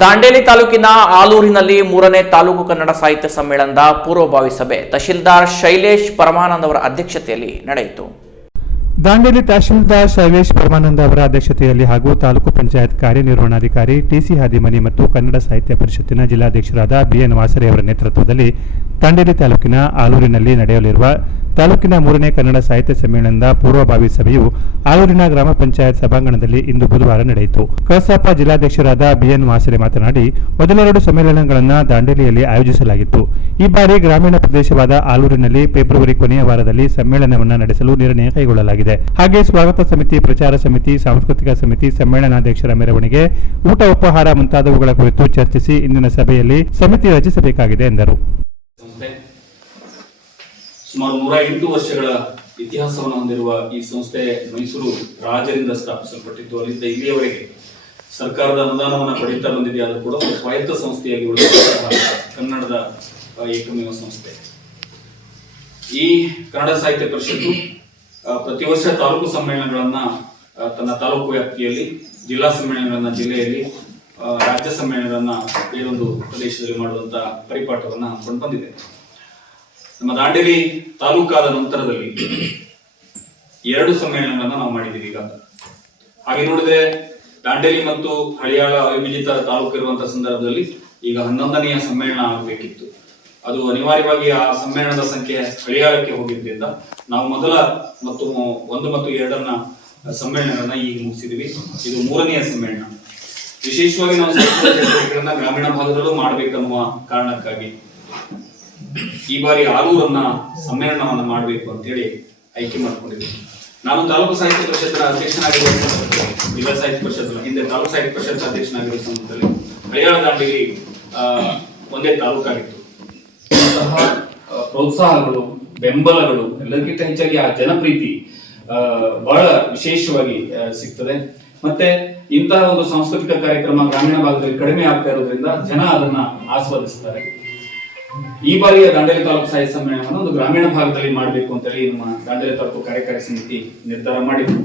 ದಾಂಡೇಲಿ ತಾಲೂಕಿನ ಆಲೂರಿನಲ್ಲಿ 3ನೇ ತಾಲೂಕು ಕನ್ನಡ ಸಾಹಿತ್ಯ ಸಮ್ಮೇಳನದ ಪೂರ್ವಭಾವಿ ಸಭೆ ತಹಶೀಲ್ದಾರ್ ಶೈಲೇಶ್ ಪರಮಾನಂದ್ ಅವರ ಅಧ್ಯಕ್ಷತೆಯಲ್ಲಿ ನಡೆಯಿತು. ದಾಂಡೇಲಿ ತಹಶೀಲ್ದಾರ್ ಶೈಲೇಶ್ ಪರಮಾನಂದ್ ಅವರ ಅಧ್ಯಕ್ಷತೆಯಲ್ಲಿ ಹಾಗೂ ತಾಲೂಕು ಪಂಚಾಯತ್ ಕಾರ್ಯನಿರ್ವಹಣಾಧಿಕಾರಿ ಟಿಸಿ ಹಾದಿಮನಿ ಮತ್ತು ಕನ್ನಡ ಸಾಹಿತ್ಯ ಪರಿಷತ್ತಿನ ಜಿಲ್ಲಾಧ್ಯಕ್ಷರಾದ ಬಿಎನ್ ವಾಸರೆ ಅವರ ನೇತೃತ್ವದಲ್ಲಿ ದಾಂಡೇಲಿ ತಾಲೂಕಿನ ಆಲೂರಿನಲ್ಲಿ ನಡೆಯಲಿರುವ ತಾಲೂಕಿನ 3ನೇ ಕನ್ನಡ ಸಾಹಿತ್ಯ ಸಮ್ಮೇಳನದ ಪೂರ್ವಭಾವಿ ಸಭೆಯು ಆಲೂರಿನ ಗ್ರಾಮ ಪಂಚಾಯತ್ ಸಭಾಂಗಣದಲ್ಲಿ ಇಂದು ಬುಧವಾರ ನಡೆಯಿತು. ಕಸಾಪ ಜಿಲ್ಲಾಧ್ಯಕ್ಷರಾದ ಬಿಎನ್ ವಾಸರೆ ಮಾತನಾಡಿ, ಮೊದಲೆರಡು ಸಮ್ಮೇಳನಗಳನ್ನು ದಾಂಡೇಲಿಯಲ್ಲಿ ಆಯೋಜಿಸಲಾಗಿತ್ತು. ಈ ಬಾರಿ ಗ್ರಾಮೀಣ ಪ್ರದೇಶವಾದ ಆಲೂರಿನಲ್ಲಿ ಫೆಬ್ರವರಿ ಕೊನೆಯ ವಾರದಲ್ಲಿ ಸಮ್ಮೇಳನವನ್ನು ನಡೆಸಲು ನಿರ್ಣಯ ಕೈಗೊಳ್ಳಲಾಗಿದೆ. ಹಾಗೆ ಸ್ವಾಗತ ಸಮಿತಿ, ಪ್ರಚಾರ ಸಮಿತಿ, ಸಾಂಸ್ಕೃತಿಕ ಸಮಿತಿ, ಸಮ್ಮೇಳನಾಧ್ಯಕ್ಷರ ಮೆರವಣಿಗೆ, ಊಟ ಉಪಹಾರ ಮುಂತಾದವುಗಳ ಕುರಿತು ಚರ್ಚಿಸಿ ಇಂದಿನ ಸಭೆಯಲ್ಲಿ ಸಮಿತಿ ರಚಿಸಬೇಕಾಗಿದೆ ಎಂದರು. ಸುಮಾರು 108 ವರ್ಷಗಳ ಇತಿಹಾಸವನ್ನು ಹೊಂದಿರುವ ಈ ಸಂಸ್ಥೆ ಮೈಸೂರು ರಾಜರಿಂದ ಸ್ಥಾಪಿಸಲ್ಪಟ್ಟಿದ್ದು. ಅಲ್ಲಿಂದ ಇಲ್ಲಿಯವರೆಗೆ ಸರ್ಕಾರದ ಅನುದಾನವನ್ನು ಪಡೆಯುತ್ತಾ ಬಂದಿದೆಯಾದರೂ ಕೂಡ ಸ್ವಾಯತ್ತ ಸಂಸ್ಥೆಯಾಗಿ ಉಳಿದ ಕನ್ನಡದ ಏಕಮೇವ ಸಂಸ್ಥೆ. ಈ ಕನ್ನಡ ಸಾಹಿತ್ಯ ಪರಿಷತ್ತು ಪ್ರತಿ ವರ್ಷ ತಾಲೂಕು ಸಮ್ಮೇಳನಗಳನ್ನ ತನ್ನ ತಾಲೂಕು ವ್ಯಾಪ್ತಿಯಲ್ಲಿ, ಜಿಲ್ಲಾ ಸಮ್ಮೇಳನಗಳನ್ನ ಜಿಲ್ಲೆಯಲ್ಲಿ, ರಾಜ್ಯ ಸಮ್ಮೇಳನಗಳನ್ನ ಬೇರೊಂದು ಪ್ರದೇಶದಲ್ಲಿ ಮಾಡುವಂತ ಪರಿಪಾಠವನ್ನ ಹಾಕೊಂಡು ಬಂದಿದೆ. ನಮ್ಮ ದಾಂಡೇಲಿ ತಾಲೂಕಾದ ನಂತರದಲ್ಲಿ 2 ಸಮ್ಮೇಳನಗಳನ್ನ ನಾವು ಮಾಡಿದ್ದೀವಿ. ಈಗ ಹಾಗೆ ನೋಡಿದ್ರೆ ದಾಂಡೇಲಿ ಮತ್ತು ಹಳಿಯಾಳ ಅವಿಭಜಿತ ತಾಲೂಕು ಇರುವಂತಹ ಸಂದರ್ಭದಲ್ಲಿ ಈಗ 11ನೆಯ ಸಮ್ಮೇಳನ ಆಗಬೇಕಿತ್ತು. ಅದು ಅನಿವಾರ್ಯವಾಗಿ ಆ ಸಮ್ಮೇಳನದ ಸಂಖ್ಯೆ ಹಳಿಯಾಳಕ್ಕೆ ಹೋಗಿದ್ದರಿಂದ ನಾವು ಮೊದಲ ಮತ್ತು 1 ಮತ್ತು 2ನ ಸಮ್ಮೇಳನಗಳನ್ನ ಈಗ ಮುಗಿಸಿದ್ವಿ. ಇದು 3ನೆಯ ಸಮ್ಮೇಳನ. ವಿಶೇಷವಾಗಿ ನಾವು ಚಟುವಟಿಕೆಗಳನ್ನ ಗ್ರಾಮೀಣ ಭಾಗದಲ್ಲೂ ಮಾಡಬೇಕನ್ನುವ ಕಾರಣಕ್ಕಾಗಿ ಈ ಬಾರಿ ಆಲೂರನ್ನ ಸಮ್ಮೇಳನವನ್ನ ಮಾಡಬೇಕು ಅಂತ ಹೇಳಿ ಆಯ್ಕೆ ಮಾಡಿಕೊಂಡಿದ್ವಿ. ನಾನು ತಾಲೂಕು ಸಾಹಿತ್ಯ ಪರಿಷತ್ತಿನ ಅಧ್ಯಕ್ಷನಾಗಿರುವ ಜಿಲ್ಲಾ ಸಾಹಿತ್ಯ ಪರಿಷತ್, ಹಿಂದೆ ತಾಲೂಕು ಸಾಹಿತ್ಯ ಪರಿಷತ್ ಅಧ್ಯಕ್ಷನಾಗಿರುವ ಸಂದರ್ಭದಲ್ಲಿ ಹಳಿಯಾಳ ದಾಂಡೇಲಿ ಒಂದೇ ತಾಲೂಕಾಗಿತ್ತು. ಪ್ರೋತ್ಸಾಹಗಳು, ಬೆಂಬಲಗಳು, ಎಲ್ಲರಿಗಿಂತ ಹೆಚ್ಚಾಗಿ ಆ ಜನಪ್ರೀತಿ ಬಹಳ ವಿಶೇಷವಾಗಿ ಸಿಗ್ತದೆ. ಮತ್ತೆ ಇಂತಹ ಒಂದು ಸಾಂಸ್ಕೃತಿಕ ಕಾರ್ಯಕ್ರಮ ಗ್ರಾಮೀಣ ಭಾಗದಲ್ಲಿ ಕಡಿಮೆ ಆಗ್ತಾ ಇರೋದ್ರಿಂದ ಜನ ಅದನ್ನ ಆಸ್ವಾದಿಸ್ತಾರೆ. ಈ ಬಾರಿಯ ದಾಂಡೇಲಿ ತಾಲೂಕು ಸಾಹಿತ್ಯ ಸಮ್ಮೇಳನವನ್ನು ಒಂದು ಗ್ರಾಮೀಣ ಭಾಗದಲ್ಲಿ ಮಾಡಬೇಕು ಅಂತ ಹೇಳಿ ನಮ್ಮ ದಾಂಡೇಲಿ ತಾಲೂಕು ಕಾರ್ಯಕಾರಿ ಸಮಿತಿ ನಿರ್ಧಾರ ಮಾಡಿದ್ರು.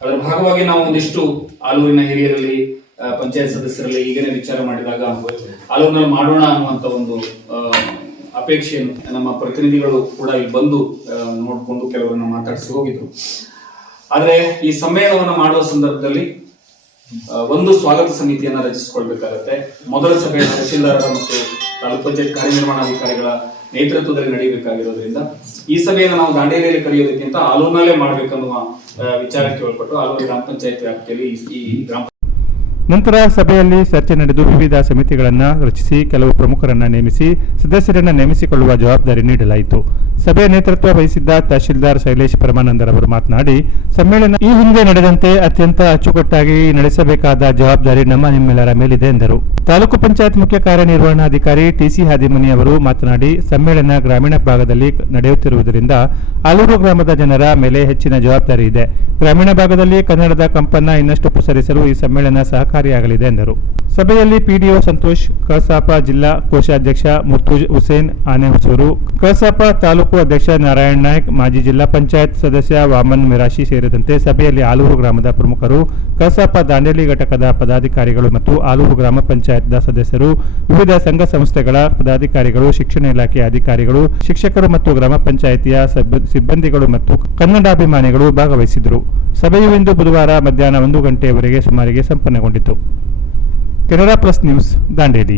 ಅದರ ಭಾಗವಾಗಿ ನಾವು ಒಂದಿಷ್ಟು ಆಲೂರಿನ ಹಿರಿಯರಲ್ಲಿ, ಪಂಚಾಯತ್ ಸದಸ್ಯರಲ್ಲಿ ಈಗನೇ ವಿಚಾರ ಮಾಡಿದಾಗ ಆಲೂರಿನಲ್ಲಿ ಮಾಡೋಣ ಅನ್ನುವಂತ ಒಂದು ಅಪೇಕ್ಷೆಯನ್ನು ನಮ್ಮ ಪ್ರತಿನಿಧಿಗಳು ಕೂಡ ಇಲ್ಲಿ ಬಂದು ನೋಡ್ಕೊಂಡು ಕೆಲವರನ್ನ ಮಾತಾಡಿಸಿ ಹೋಗಿದ್ರು. ಆದ್ರೆ ಈ ಸಮ್ಮೇಳನವನ್ನು ಮಾಡುವ ಸಂದರ್ಭದಲ್ಲಿ ಒಂದು ಸ್ವಾಗತ ಸಮಿತಿಯನ್ನ ರಚಿಸಿಕೊಳ್ಬೇಕಾಗತ್ತೆ. ಮೊದಲ ಸಭೆ ತಹಶೀಲ್ದಾರರ ಮತ್ತು ತಾಲೂಕು ಪಂಚಾಯತ್ ಕಾರ್ಯನಿರ್ವಹಣಾಧಿಕಾರಿಗಳ ನೇತೃತ್ವದಲ್ಲಿ ನಡೆಯಬೇಕಾಗಿರೋದ್ರಿಂದ ಈ ಸಭೆಯನ್ನು ನಾವು ದಾಂಡೇಲಿಯಲ್ಲಿ ಕರೆಯೋದಕ್ಕಿಂತ ಆಲೂರಿನಲ್ಲೇ ಮಾಡ್ಬೇಕನ್ನುವ ವಿಚಾರಕ್ಕೆ ಒಳಪಟ್ಟು ಆಲೂರು ಗ್ರಾಮ ಪಂಚಾಯತ್ ವ್ಯಾಪ್ತಿಯಲ್ಲಿ ಈ ಗ್ರಾಮ ನಂತರ ಸಭೆಯಲ್ಲಿ ಚರ್ಚೆ ನಡೆದು ವಿವಿಧ ಸಮಿತಿಗಳನ್ನು ರಚಿಸಿ ಕೆಲವು ಪ್ರಮುಖರನ್ನು ನೇಮಿಸಿ ಸದಸ್ಯರನ್ನು ನೇಮಿಸಿಕೊಳ್ಳುವ ಜವಾಬ್ದಾರಿ ನೀಡಲಾಯಿತು. ಸಭೆಯ ನೇತೃತ್ವ ವಹಿಸಿದ್ದ ತಹಶೀಲ್ದಾರ್ ಶೈಲೇಶ್ ಪರಮಾನಂದ್ ಅವರು ಮಾತನಾಡಿ, ಸಮ್ಮೇಳನ ಈ ಹಿಂದೆ ನಡೆದಂತೆ ಅತ್ಯಂತ ಅಚ್ಚುಕಟ್ಟಾಗಿ ನಡೆಸಬೇಕಾದ ಜವಾಬ್ದಾರಿ ನಿಮ್ಮೆಲ್ಲರ ಮೇಲಿದೆ ಎಂದರು. ತಾಲೂಕು ಪಂಚಾಯತ್ ಮುಖ್ಯ ಕಾರ್ಯನಿರ್ವಹಣಾಧಿಕಾರಿ ಟಿಸಿ ಹಾದಿಮನಿ ಅವರು ಮಾತನಾಡಿ, ಸಮ್ಮೇಳನ ಗ್ರಾಮೀಣ ಭಾಗದಲ್ಲಿ ನಡೆಯುತ್ತಿರುವುದರಿಂದ ಆಲೂರು ಗ್ರಾಮದ ಜನರ ಮೇಲೆ ಹೆಚ್ಚಿನ ಜವಾಬ್ದಾರಿ ಇದೆ. ಗ್ರಾಮೀಣ ಭಾಗದಲ್ಲಿ ಕನ್ನಡದ ಕಂಪನ್ನ ಇನ್ನಷ್ಟು ಪ್ರಸರಿಸಲು ಈ ಸಮ್ಮೇಳನ ಸಹಕಾರಿಯಾಗಲಿದೆ ಎಂದರು. ಸಭೆಯಲ್ಲಿ ಪಿಡಿಒ ಸಂತೋಷ್, ಕಸಾಪ ಜಿಲ್ಲಾ ಕೋಶಾಧ್ಯಕ್ಷ ಮುರ್ತುಜ್ ಹುಸೇನ್ ಆನೆಹೊಸೂರು, ಕಸಾಪ ತಾಲೂಕು ಅಧ್ಯಕ್ಷ ನಾರಾಯಣ್ ನಾಯ್ಕ್, ಮಾಜಿ ಜಿಲ್ಲಾ ಪಂಚಾಯತ್ ಸದಸ್ಯ ವಾಮನ್ ಮಿರಾಶಿ ಸೇರಿದಂತೆ ಸಭೆಯಲ್ಲಿ ಆಲೂರು ಗ್ರಾಮದ ಪ್ರಮುಖರು, ಕಸಾಪ ದಾಂಡೇಲಿ ಘಟಕದ ಪದಾಧಿಕಾರಿಗಳು ಮತ್ತು ಆಲೂರು ಗ್ರಾಮ ಪಂಚಾಯತ್ನ ಸದಸ್ಯರು, ವಿವಿಧ ಸಂಘ ಸಂಸ್ಥೆಗಳ ಪದಾಧಿಕಾರಿಗಳು, ಶಿಕ್ಷಣ ಇಲಾಖೆಯ ಅಧಿಕಾರಿಗಳು, ಶಿಕ್ಷಕರು ಮತ್ತು ಗ್ರಾಮ ಪಂಚಾಯಿತಿಯ ಸಿಬ್ಬಂದಿಗಳು ಮತ್ತು ಕನ್ನಡಾಭಿಮಾನಿಗಳು ಭಾಗವಹಿಸಿದರು. ಸಭೆಯು ಇಂದು ಬುಧವಾರ ಮಧ್ಯಾಹ್ನ 1 ಗಂಟೆಯವರೆಗೆ ಸುಮಾರಿಗೆ ಸಂಪನ್ನಗೊಂಡಿತು. Canara plus news, Dandeli.